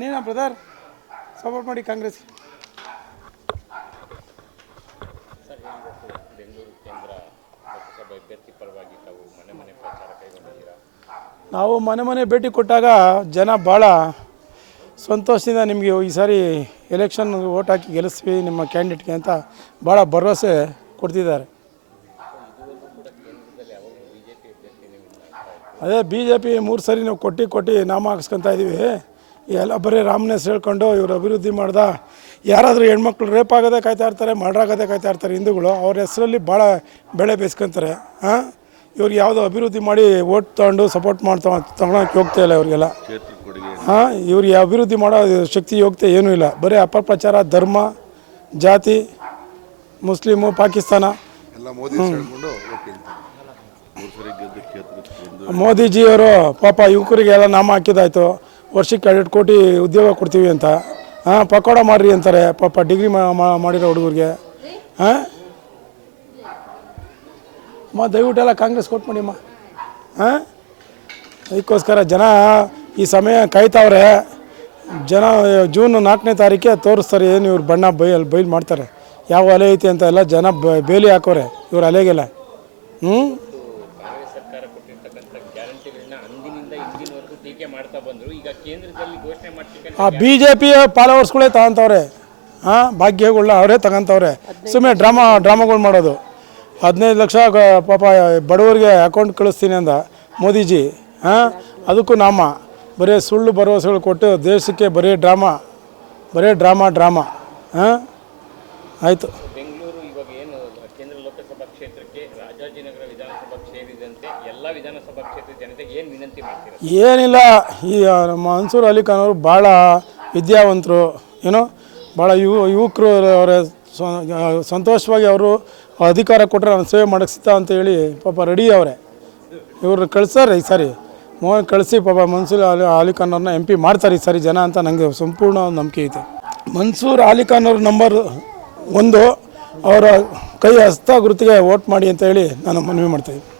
ನೀನಾ brother? Support ಮಾಡಿ ಕಾಂಗ್ರೆಸ್. ನಾವು ಮನೆ ಮನೆ ಭೇಟಿ ಕೊಟ್ಟಾಗ ಜನ ಭಾಳ ಸಂತೋಷದಿಂದ ನಿಮಗೆ ಈ ಸಾರಿ ಎಲೆಕ್ಷನ್ ಓಟ್ ಹಾಕಿ ಗೆಲ್ಲಿಸ್ತೀವಿ ನಿಮ್ಮ ಕ್ಯಾಂಡಿಡೇಟ್ಗೆ ಅಂತ ಭಾಳ ಭರವಸೆ ಕೊಡ್ತಿದ್ದಾರೆ. ಅದೇ ಬಿ ಜೆ ಪಿ ಮೂರು ಸರಿ ನಾವು ಕೊಟ್ಟು ಕೊಟ್ಟು ನಾಮ ಹಾಕ್ಸ್ಕೊತಾ ಇದ್ದೀವಿ ಎಲ್ಲ ಬರೀ ರಾಮನ ಹೆಸ್ರು ಹೇಳ್ಕೊಂಡು ಇವರು ಅಭಿವೃದ್ಧಿ ಮಾಡ್ದ. ಯಾರಾದರೂ ಹೆಣ್ಮಕ್ಳು ರೇಪ್ ಆಗೋದೇ ಕಾಯ್ತಾ ಇರ್ತಾರೆ ಮರ್ಡರ್ ಆಗೋದೇ ಕಾಯ್ತಾ ಇರ್ತಾರೆ ಹಿಂದೂಗಳು ಅವ್ರ ಹೆಸರಲ್ಲಿ ಭಾಳ ಬೆಳೆ ಬೇಯಿಸ್ಕೊಂತಾರೆ ಹಾಂ ಇವ್ರಿಗೆ ಯಾವುದೋ ಅಭಿವೃದ್ಧಿ ಮಾಡಿ ಓಟ್ ತೊಗೊಂಡು ಸಪೋರ್ಟ್ ಮಾಡ್ತಾ ತೊಗೊಳಕ್ಕೆ ಹೋಗ್ತಾ ಇಲ್ಲ ಇವರಿಗೆಲ್ಲ. ಹಾಂ ಇವ್ರಿಗೆ ಅಭಿವೃದ್ಧಿ ಮಾಡೋ ಶಕ್ತಿ ಯೋಗ್ಯತೆ ಏನೂ ಇಲ್ಲ. ಬರೀ ಅಪಪ್ರಚಾರ ಧರ್ಮ ಜಾತಿ ಮುಸ್ಲಿಮು ಪಾಕಿಸ್ತಾನ. ಮೋದಿಜಿಯವರು ಪಾಪ ಯುವಕರಿಗೆಲ್ಲ ನಾಮ ಹಾಕಿದಾಯ್ತು ವರ್ಷಕ್ಕೆ ಎರಡು ಕೋಟಿ ಉದ್ಯೋಗ ಕೊಡ್ತೀವಿ ಅಂತ. ಹಾಂ, ಪಕೋಡ ಮಾಡ್ರಿ ಅಂತಾರೆ. ಪಾಪ ಡಿಗ್ರಿ ಮಾಡಿರೋ ಹುಡುಗರಿಗೆ. ಹಾಂ? ಅಮ್ಮ ದಯವಿಟ್ಟೆಲ್ಲ ಕಾಂಗ್ರೆಸ್ ಕೊಟ್ಟು ಮಾಡಿಮ್ಮ ಹಾಂ? ಅದಕ್ಕೋಸ್ಕರ ಜನ ಈ ಸಮಯ ಕಾಯ್ತಾವ್ರೆ. ಜನ, ಜೂನ್ ನಾಲ್ಕನೇ ತಾರೀಕೆ ತೋರಿಸ್ತಾರೆ ಏನು ಇವ್ರು ಬಣ್ಣ ಬೈಲ್ ಬೈಲ್ ಮಾಡ್ತಾರೆ. ಯಾವ ಅಲೆ ಐತಿ ಅಂತ ಎಲ್ಲ ಜನ ಬೇಲಿ ಹಾಕೋರೆ. ಇವ್ರ ಅಲೆಗೆಲ್ಲ. ಹ್ಞೂ ಗ್ಯಾರಂಟಿಗಳನ್ನ ಅಂದಿನಿಂದ ಇಂದಿನವರೆಗೂ ಟೀಕೆ ಮಾಡ್ತಾ ಬಂದರು. ಈಗ ಕೇಂದ್ರದಲ್ಲಿ ಘೋಷಣೆ ಆ ಬಿ ಜೆ ಪಿ ಫಾಲೋವರ್ಸ್ಗಳೇ ತಗೊಂತವ್ರೆ. ಹಾಂ ಭಾಗ್ಯಗಳನ್ನ ಅವರೇ ತಗೊಂತವ್ರೆ. ಸುಮ್ಮನೆ ಡ್ರಾಮಾ, ಡ್ರಾಮಾಗಳು ಮಾಡೋದು. ಹದಿನೈದು ಲಕ್ಷ ಪಾಪ ಬಡವರಿಗೆ ಅಕೌಂಟ್ ಕಳಿಸ್ತೀನಿ ಅಂದ ಮೋದಿಜಿ. ಹಾಂ ಅದಕ್ಕೂ ನಾಮ ಬರೀ ಸುಳ್ಳು ಭರವಸೆಗಳು ಕೊಟ್ಟು ದೇಶಕ್ಕೆ ಬರೀ ಡ್ರಾಮಾ ಬರೀ ಡ್ರಾಮಾ ಡ್ರಾಮಾ. ಹಾಂ ಆಯಿತು. ಕ್ಷೇತ್ರಕ್ಕೆ ರಾಜಾಜಿನಗರ ವಿಧಾನಸಭಾ ಸೇರಿದಂತೆ ಎಲ್ಲ ವಿಧಾನಸಭಾ ಕ್ಷೇತ್ರದ ಜನತೆಗೆ ಏನು ವಿನಂತಿ ಮಾಡ್ತೀರಾ ಏನಿಲ್ಲ, ಈ ಮನ್ಸೂರ್ ಅಲಿ ಖಾನ್ ಅವರು ಭಾಳ ವಿದ್ಯಾವಂತರು, ಏನೋ ಭಾಳ ಯುವ, ಯುವಕರು ಅವರ ಸಂತೋಷವಾಗಿ ಅವರು ಅಧಿಕಾರ ಕೊಟ್ಟರೆ ನಾನು ಸೇವೆ ಅಂತ ಹೇಳಿ ಪಾಪ ರೆಡಿ ಅವರೇ. ಇವ್ರನ್ನ ಕಳಿಸ್ತಾರೆ ಈ ಸಾರಿ. ಮೋಹನ್ ಕಳಿಸಿ ಪಾಪ ಮನ್ಸೂರ್ ಅಲಿ ಅಲಿ ಖಾನ್ ಅವ್ರನ್ನ ಎಂ ಪಿ ಮಾಡ್ತಾರೆ ಈ ಸಾರಿ ಜನ ಅಂತ ನನಗೆ ಸಂಪೂರ್ಣ ನಂಬಿಕೆ ಐತೆ. ಮನ್ಸೂರ್ ಅಲಿ ಖಾನ್ ಅವ್ರ ನಂಬರ್ ಒಂದು, ಅವರ ಕೈ ಹಸ್ತ ಗುರುತಿಗೆ ವೋಟ್ ಮಾಡಿ ಅಂತ ಹೇಳಿ ನಾನು ಮನವಿ ಮಾಡ್ತಾಯಿದ್ದೀನಿ